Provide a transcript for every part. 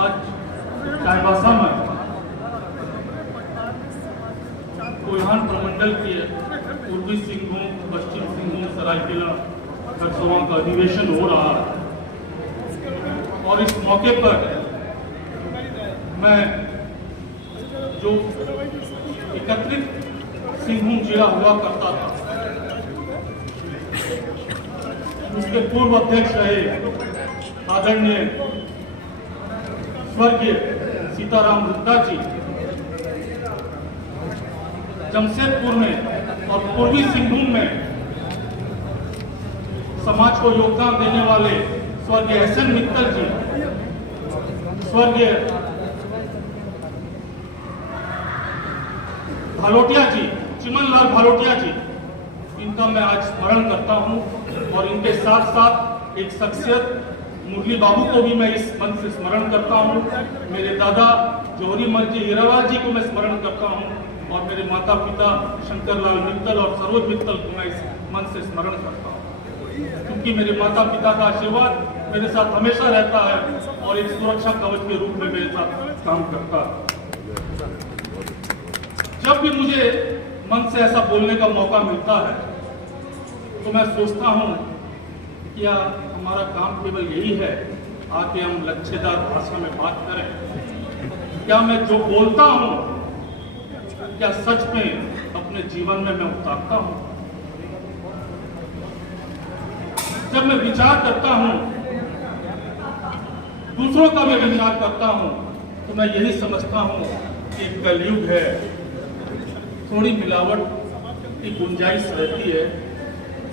आज चाईबासा में कोल्हान प्रमंडल के पूर्वी सिंहभूम, पश्चिम सिंहभूम, सरायकेला खरसवां का अधिवेशन हो रहा है और इस मौके पर मैं जो 31 सिंहभूम जिला हुआ करता था उसके पूर्व अध्यक्ष रहे आदरणीय स्वर्गीय सीताराम गुप्ता जी जमशेदपुर में और पूर्वी सिंहभूम में समाज को योगदान देने वाले स्वर्गीय एसएन मित्तल जी, स्वर्गीय भालोटिया जी, चिमनलाल भालोटिया जी, इनका मैं आज स्मरण करता हूं और इनके साथ साथ एक शख्सियत मुरली बाबू को भी मैं इस मंच से स्मरण करता हूं। मेरे दादा जौहरी मल जी हीरालाल जी को मैं स्मरण करता हूं और मेरे माता पिता शंकरलाल मित्तल और सरोज मित्तल को मैं इस मंच से स्मरण करता हूं, क्योंकि मेरे माता पिता का आशीर्वाद मेरे साथ हमेशा रहता है और एक सुरक्षा कवच के रूप में मेरे साथ काम करता है। जब भी मुझे मन से ऐसा बोलने का मौका मिलता है तो मैं सोचता हूं क्या हमारा काम केवल यही है आके हम लच्छेदार भाषा में बात करें? क्या मैं जो बोलता हूं क्या सच में अपने जीवन में मैं उतारता हूं? जब मैं विचार करता हूं, दूसरों का मैं विचार करता हूं, तो मैं यही समझता हूं कि कलयुग है, थोड़ी मिलावट की गुंजाइश रहती है,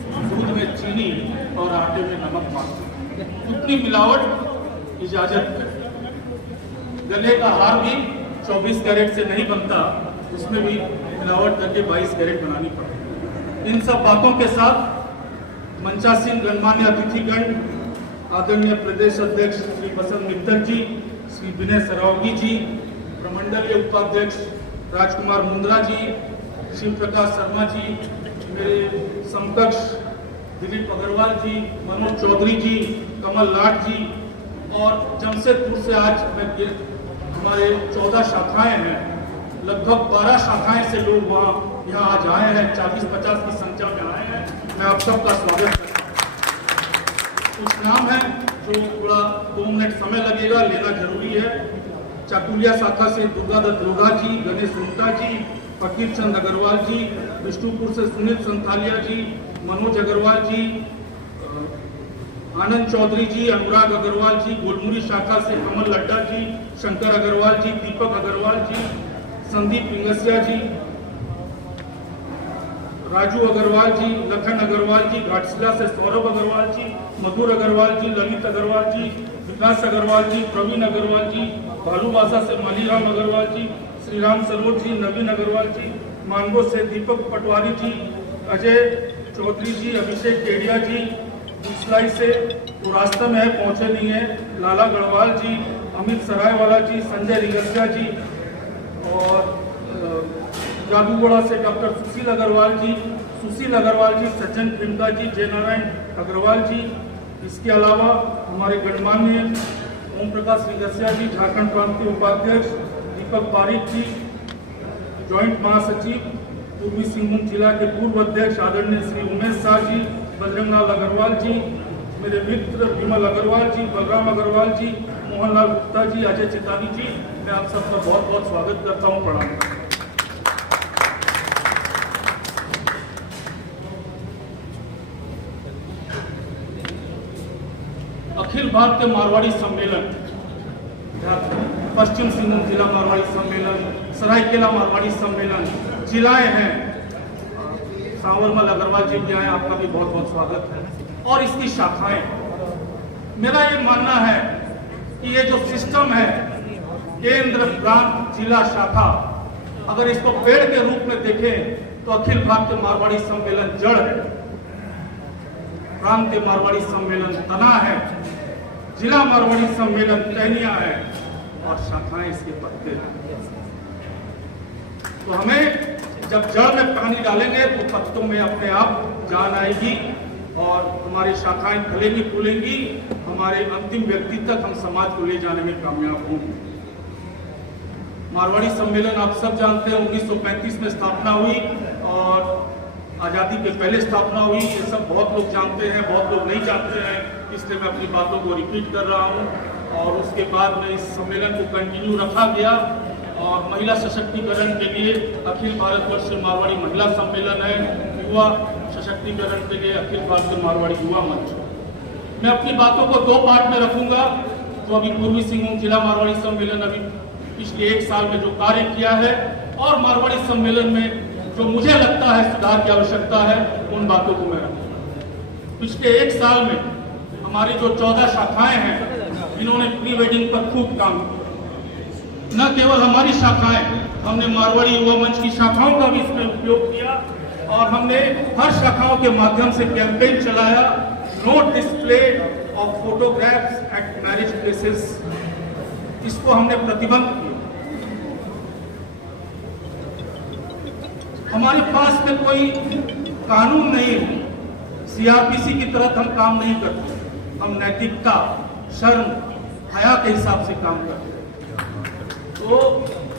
दूध में चीनी और आटे में नमक मात्र, उतनी मिलावट इजाजत है। गले का हार भी 24 कैरेट से नहीं बनता, उसमें भी मिलावट करके 22 कैरेट बनानी पड़ती। इन सब बातों के साथ मंचासीन गणमान्य अतिथिगण, आदरणीय प्रदेश अध्यक्ष श्री बसंत मित्तल जी, श्री विनय सरावगी जी, प्रमंडलीय उपाध्यक्ष राजकुमार मुंद्रा जी, शिव प्रकाश शर्मा जी, मेरे समकक्ष दिलीप अग्रवाल जी, मनोज चौधरी जी, कमल लाट जी और जमशेदपुर से आज हमारे 14 शाखाएं हैं, लगभग 12 शाखाएं से लोग यहाँ आज आए हैं, 40-50 की संख्या में आए हैं। मैं आप सबका स्वागत करता हूँ। कुछ नाम है जो थोड़ा 2 मिनट समय लगेगा, लेना जरूरी है। चाकुलिया शाखा से दुर्गादत्त लोढ़ा जी, गणेश गुप्ता जी, फकीर चंद अग्रवाल जी, विष्णुपुर से सुनील संथालिया जी, मनोज अग्रवाल जी, आनंद चौधरी जी, अनुराग अग्रवाल जी, गोलमुरी शाखा से कमल लड्डा जी, शंकर अग्रवाल जी, दीपक अग्रवाल जी, संदीप पिंगसिया जी, राजू अग्रवाल जी, लखन अग्रवाल जी, घाटशिला से सौरभ अग्रवाल जी, मधुर अग्रवाल जी, ललित अग्रवाल जी, विकास अग्रवाल जी, प्रवीण अग्रवाल जी, भालूबासा से मालीराम अग्रवाल जी, श्री राम सरोज जी, नवीन अग्रवाल जी, मानगो से दीपक पटवारी जी, अजय चौधरी जी, अभिषेक केडिया जी, दूसलाई से वो रास्ते में है, पहुंचे नहीं है, लाला गढ़वाल जी, अमित सरायवाला जी, संजय रिगसिया जी और जादूगोड़ा से डॉक्टर सुशील अग्रवाल जी, सज्जन खिमका जी, जय नारायण अग्रवाल जी। इसके अलावा हमारे गणमान्य ओम प्रकाश रिगसिया जी, झारखंड प्रांतीय उपाध्यक्ष, दीपक पारिक जी, ज्वाइंट महासचिव, पूर्वी सिंहभूम जिला के पूर्व अध्यक्ष आदरणीय श्री उमेश शाह जी, बजरंगलाल अग्रवाल जी, मेरे मित्र विमल अग्रवाल जी, बलराम अग्रवाल जी, मोहनलाल गुप्ता जी, अजय चितानी जी, मैं आप सबका बहुत बहुत स्वागत करता हूँ। प्रणाम। अखिल भारतीय मारवाड़ी सम्मेलन, पश्चिम सिंहभूम जिला मारवाड़ी सम्मेलन, सरायकेला मारवाड़ी सम्मेलन, जिलाएं हैं, सांवरमल अग्रवाल जी भी आए, आपका भी बहुत बहुत स्वागत है। और इसकी शाखाएं, मेरा ये मानना है कि ये जो सिस्टम है, केंद्र, प्रांत, जिला, शाखा, अगर इसको पेड़ के रूप में देखें तो अखिल भारतीय मारवाड़ी सम्मेलन जड़ है, प्रांतीय मारवाड़ी सम्मेलन तना है, जिला मारवाड़ी सम्मेलन टहनिया है और शाखाएं इसके पत्ते हैं। तो हमें जब जड़ में पानी डालेंगे तो पत्तों में अपने आप जान आएगी और हमारी शाखाएं फैलेंगी फूलेंगी, हमारे अंतिम व्यक्ति तक हम समाज को ले जाने में कामयाब होंगे। मारवाड़ी सम्मेलन आप सब जानते हैं 1935 में स्थापना हुई और आज़ादी के पहले स्थापना हुई। ये सब बहुत लोग जानते हैं, बहुत लोग नहीं जानते हैं, इसलिए मैं अपनी बातों को रिपीट कर रहा हूँ। और उसके बाद में इस सम्मेलन को कंटिन्यू रखा गया और महिला सशक्तिकरण के लिए अखिल भारतवर्ष मारवाड़ी महिला सम्मेलन है, युवा सशक्तिकरण के लिए अखिल भारतीय मारवाड़ी युवा मंच। मैं अपनी बातों को 2 पार्ट में रखूंगा। तो अभी पूर्वी सिंहभूम जिला मारवाड़ी सम्मेलन अभी पिछले 1 साल में जो कार्य किया है और मारवाड़ी सम्मेलन में जो मुझे लगता है सुधार की आवश्यकता है, उन बातों को मैं रखूंगा। पिछले 1 साल में हमारी जो 14 शाखाएं हैं, इन्होंने प्री वेडिंग पर खूब काम किया। न केवल हमारी शाखाएं, हमने मारवाड़ी युवा मंच की शाखाओं का भी इसमें उपयोग किया और हमने हर शाखाओं के माध्यम से कैंपेन चलाया, no display of photographs at marriage places. इसको हमने प्रतिबंध किया। हमारे पास में कोई कानून नहीं है, सीआरपीसी की तरह हम काम नहीं करते। हम नैतिकता, शर्म, हया के हिसाब से काम करते हैं। तो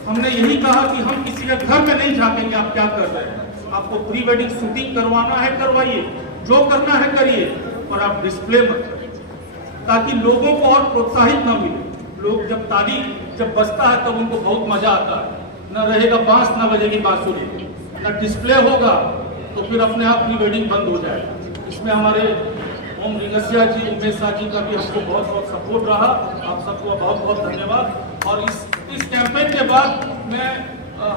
हमने यही कहा कि हम किसी के घर में नहीं झांकेंगे आप क्या कर रहे हैं। आपको प्री वेडिंग शूटिंग करवाना है करवाइए, जो करना है करिए, पर आप डिस्प्ले मत करिए, ताकि लोगों को और प्रोत्साहित न मिले। लोग जब ताली जब बजता है तब उनको बहुत मजा आता है। न रहेगा बांस, न बजेगी बांसुरी, न डिस्प्ले होगा, तो फिर अपने आप प्री वेडिंग बंद हो जाएगा। इसमें हमारे ओम रिंगसिया जी, उमेश जी का भी हमको बहुत बहुत सपोर्ट रहा। आप सबको बहुत बहुत धन्यवाद। और इस कैंपेन के बाद मैं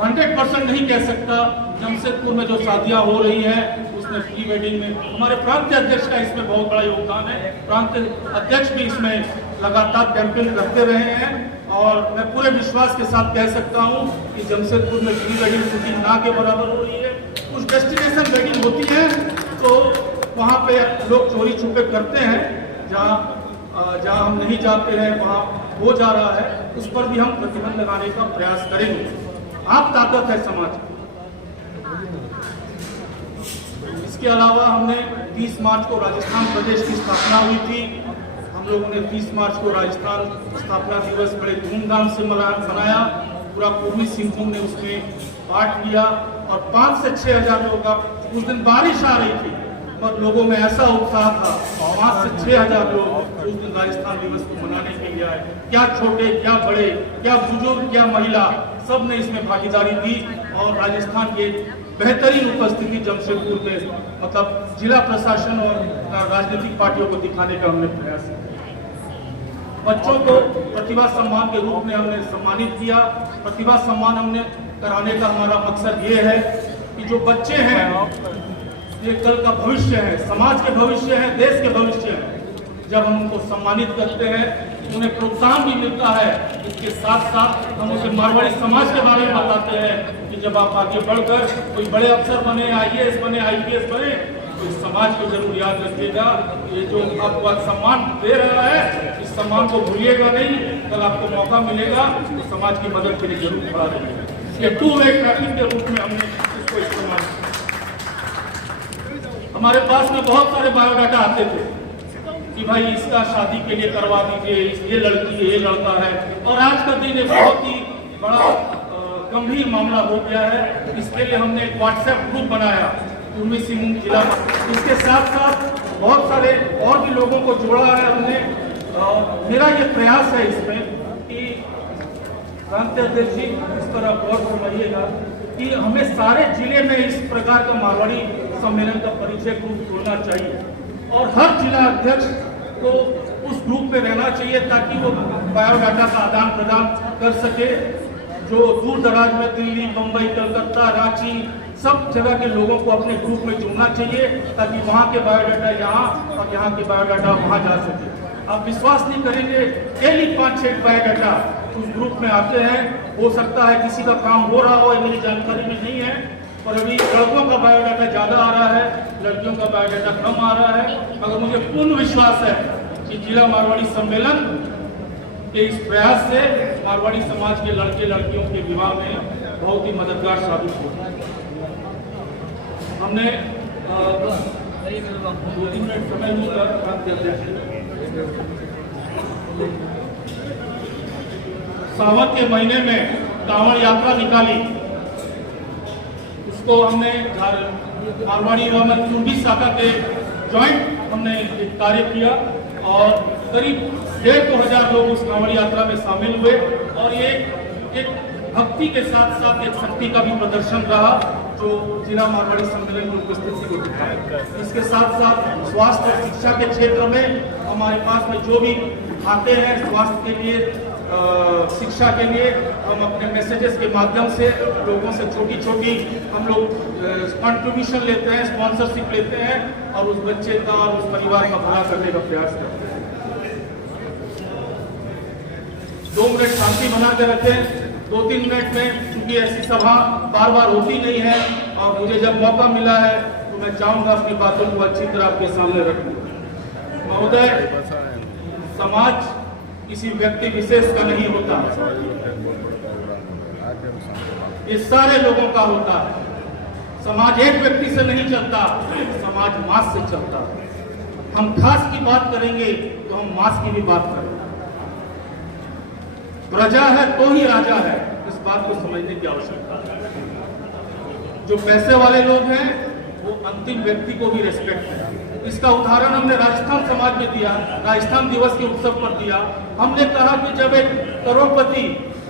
100% नहीं कह सकता, जमशेदपुर में जो शादियां हो रही हैं उसमें प्री वेडिंग में हमारे प्रांतीय अध्यक्ष का इसमें बहुत बड़ा योगदान है। प्रांतीय अध्यक्ष भी इसमें लगातार कैंपेन करते रहे हैं और मैं पूरे विश्वास के साथ कह सकता हूं कि जमशेदपुर में प्री वेडिंग शूटिंग ना के बराबर हो रही है। कुछ डेस्टिनेशन वेडिंग होती है तो वहाँ पे लोग चोरी छुपे करते हैं, जहाँ हम नहीं जाते हैं वहाँ हो जा रहा है, उस पर भी हम प्रतिबंध लगाने का प्रयास करेंगे। आप ताकत है समाज की। इसके अलावा हमने 30 मार्च को राजस्थान प्रदेश की स्थापना हुई थी। हम लोगों ने 30 मार्च को राजस्थान स्थापना दिवस बड़े धूमधाम से मनाया। पूरा पूर्वी सिंहभूम ने उसमें पार्ट लिया और 5 से 6 हजार लोग का। उस दिन बारिश आ रही थी पर लोगों में ऐसा उत्साह था, 5 से 6 हजार लोग उस दिन राजस्थान दिवस को मनाने के लिए आए। क्या छोटे, क्या बड़े, क्या बुजुर्ग, क्या महिला, सब ने इसमें भागीदारी दी और राजस्थान की बेहतरीन उपस्थिति जमशेदपुर में मतलब जिला प्रशासन और राजनीतिक पार्टियों को दिखाने का हमने प्रयास किया। बच्चों को प्रतिभा सम्मान के रूप में हमने सम्मानित किया। प्रतिभा सम्मान हमने कराने का हमारा मकसद ये है कि जो बच्चे हैं ये कल का भविष्य है, समाज के भविष्य है, देश के भविष्य है। जब हम उनको सम्मानित करते हैं उन्हें प्रोत्साहन भी मिलता है। इसके साथ साथ हम उसे मारवाड़ी समाज के बारे में बताते हैं कि जब आप आगे बढ़कर कोई बड़े अफसर बने, IAS बने, IPS बने, तो इस समाज को जरूर याद रखिएगा। ये जो आपको सम्मान दे रहा है, इस सम्मान को भूलिएगा नहीं। कल आपको मौका मिलेगा तो समाज की मदद के लिए जरूर खड़ा रहिएगा। ये 2 वे ट्रैफिक के रूप में हमने इसको इस्तेमाल किया। हमारे पास में बहुत सारे बायोडाटा आते थे कि भाई इसका शादी के लिए करवा दीजिए, ये लड़की है, ये लड़का है। और आज का दिन एक बहुत ही बड़ा गंभीर मामला हो गया है। इसके लिए हमने एक व्हाट्सएप ग्रुप बनाया पूर्वी सिंहभूम जिला। इसके साथ साथ बहुत सारे और भी लोगों को जोड़ा है हमने। मेरा ये प्रयास है इसमें कि प्रांतीय अध्यक्ष जी इस पर आप गौर फरमाइएगा कि हमें सारे जिले में इस प्रकार का मारवाड़ी सम्मेलन का परिचय ग्रुप खोलना चाहिए और हर जिला अध्यक्ष को उस ग्रुप में रहना चाहिए ताकि वो बायोडाटा का आदान प्रदान कर सके। जो दूर दराज में दिल्ली, मुंबई, कलकत्ता, रांची सब जगह के लोगों को अपने ग्रुप में जोड़ना चाहिए ताकि वहाँ के बायोडाटा यहाँ और यहाँ के बायोडाटा वहाँ जा सके। आप विश्वास नहीं करेंगे, डेली 5-6 बायोडाटा उस ग्रुप में आते हैं। हो सकता है किसी का काम हो रहा हो, मेरी जानकारी में नहीं है, पर अभी लड़कों का बायोडाटा ज़्यादा आ रहा है, लड़कियों का बायोडाटा कम आ रहा है। मगर मुझे पूर्ण विश्वास है कि जिला मारवाड़ी सम्मेलन के इस प्रयास से मारवाड़ी समाज के लड़के लड़कियों के विवाह में बहुत ही मददगार साबित होगा। हमने 2-3 मिनट समय दूंगा बात करते हैं। सावन के महीने में कांवड़ यात्रा निकाली, उसको हमने मारवाड़ी युवा मंच चूंडी शाखा के ज्वाइंट हमने एक कार्य किया और करीब 1,500 लोग उस कांवड़ यात्रा में शामिल हुए और ये एक भक्ति के साथ साथ एक शक्ति का भी प्रदर्शन रहा जो जिला मारवाड़ी सम्मेलन की उपस्थिति को दिखाया। इसके साथ साथ स्वास्थ्य और शिक्षा के क्षेत्र में हमारे पास में जो भी आते हैं स्वास्थ्य के लिए शिक्षा के लिए हम अपने मैसेजेस के माध्यम से लोगों से छोटी हम लोग कंट्रीब्यूशन लेते हैं, स्पॉन्सरशिप लेते हैं और उस बच्चे का और उस परिवार का भला करने का प्रयास करते हैं। 2 मिनट शांति बना के रखें। 2-3 मिनट में चूंकि ऐसी सभा बार बार होती नहीं है और मुझे जब मौका मिला है तो मैं चाहूंगा अपनी बातों को अच्छी तरह आपके सामने रखूं। महोदय, समाज किसी व्यक्ति विशेष का नहीं होता, ये सारे लोगों का होता है। समाज एक व्यक्ति से नहीं चलता, समाज मास से चलता है। हम खास की बात करेंगे तो हम मास की भी बात करेंगे। प्रजा है तो ही राजा है, इस बात को समझने की आवश्यकता है। जो पैसे वाले लोग हैं वो अंतिम व्यक्ति को भी रिस्पेक्ट है। इसका उदाहरण हमने राजस्थान समाज में दिया, राजस्थान दिवस के उत्सव पर दिया। हमने कहा कि जब एक करोड़पति,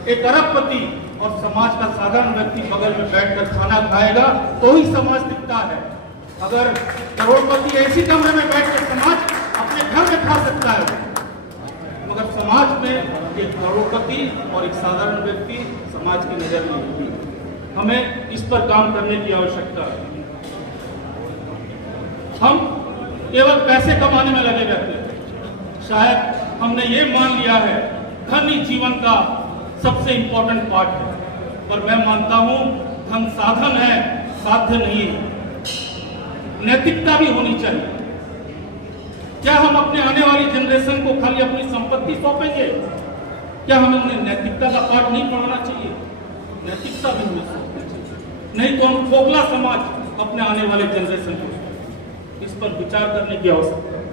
एक अरबपति और समाज का साधारण व्यक्ति बगल में बैठकर खाना खाएगा तो ही समाज टिकता है। अगर करोड़पति ऐसी कमरे में बैठकर समाज अपने घर में खा सकता है, मगर समाज में एक करोड़पति और एक साधारण व्यक्ति समाज की नजर में होगी। हमें इस पर काम करने की आवश्यकता है। हम केवल पैसे कमाने में लगे रहते हैं। शायद हमने ये मान लिया है धन ही जीवन का सबसे इंपॉर्टेंट पार्ट है, पर मैं मानता हूं धन साधन है, साध्य नहीं है। नैतिकता भी होनी चाहिए। क्या हम अपने आने वाली जनरेशन को खाली अपनी संपत्ति सौंपेंगे? क्या हमें उन्हें नैतिकता का पाठ नहीं पढ़ाना चाहिए? नैतिकता भी हमें सौंपनी चाहिए, नहीं तो हम खोखला समाज अपने आने वाले जनरेशन को। इस पर विचार करने की आवश्यकता है।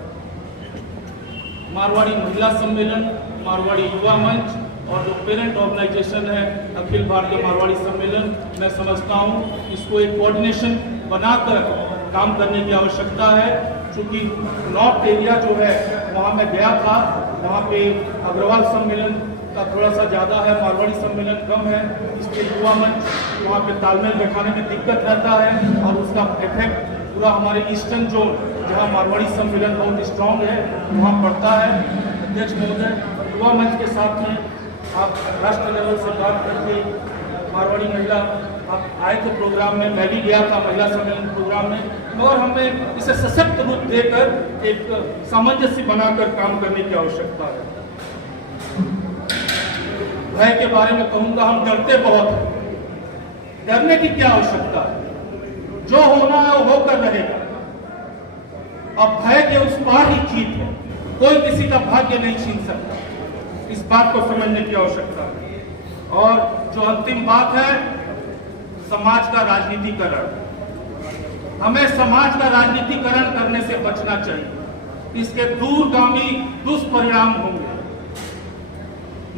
मारवाड़ी महिला सम्मेलन, मारवाड़ी युवा मंच और जो पेरेंट ऑर्गेनाइजेशन है अखिल भारतीय मारवाड़ी सम्मेलन, मैं समझता हूँ इसको एक कोऑर्डिनेशन बनाकर काम करने की आवश्यकता है। चूंकि नॉर्थ एरिया जो है वहाँ मैं गया था, वहाँ पे अग्रवाल सम्मेलन का थोड़ा सा ज़्यादा है, मारवाड़ी सम्मेलन कम है, इसलिए युवा मंच वहाँ पे तालमेल बैठाने में दिक्कत रहता है और उसका इफेक्ट पूरा हमारे ईस्टर्न जोन जहाँ मारवाड़ी सम्मेलन बहुत स्ट्रांग है वहाँ पड़ता है। अध्यक्ष महोदय, युवा मंच के साथ में आप राष्ट्र लेवल से बात करके मारवाड़ी महिला आप आए थे प्रोग्राम में, मैं भी गया था महिला सम्मेलन प्रोग्राम में, मगर हमें इसे सशक्त रूप देकर एक सामंजस्य बनाकर काम करने की आवश्यकता है। भय के बारे में कहूंगा, हम डरते बहुत हैं। डरने की क्या आवश्यकता है? जो होना है वो होकर रहेगा। अब भय के उस पार ही जीत है, कोई किसी का भाग्य नहीं छीन सकता। इस बात को समझने की आवश्यकता है। और जो अंतिम बात है, समाज का राजनीतिकरण। हमें समाज का राजनीतिकरण करने से बचना चाहिए, इसके दूरगामी दुष्परिणाम होंगे।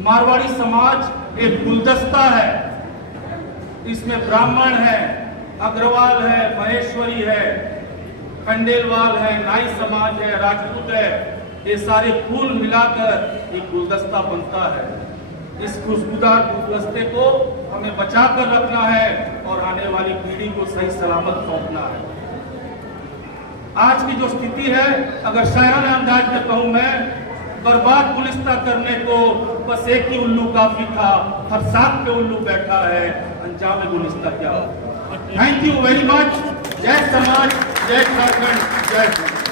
मारवाड़ी समाज एक गुलदस्ता है, इसमें ब्राह्मण है, अग्रवाल है, महेश्वरी है, खंडेलवाल है, नाई समाज है, राजपूत है, ये सारे फूल मिलाकर एक गुलदस्ता बनता है। इस खुशबूदार गुलदस्ते को हमें बचा कर रखना है और आने वाली पीढ़ी को सही सलामत सौंपना है। आज की जो स्थिति है, अगर शायराना अंदाज में कहूं मैं, बर्बाद गुलिस्ता करने को बस एक ही उल्लू काफी था, हर साथ पे उल्लू बैठा है, अंजाम गुलिस्ता क्या हो। Thank you very much. जय समाज, जय झारखंड, जय हिंद।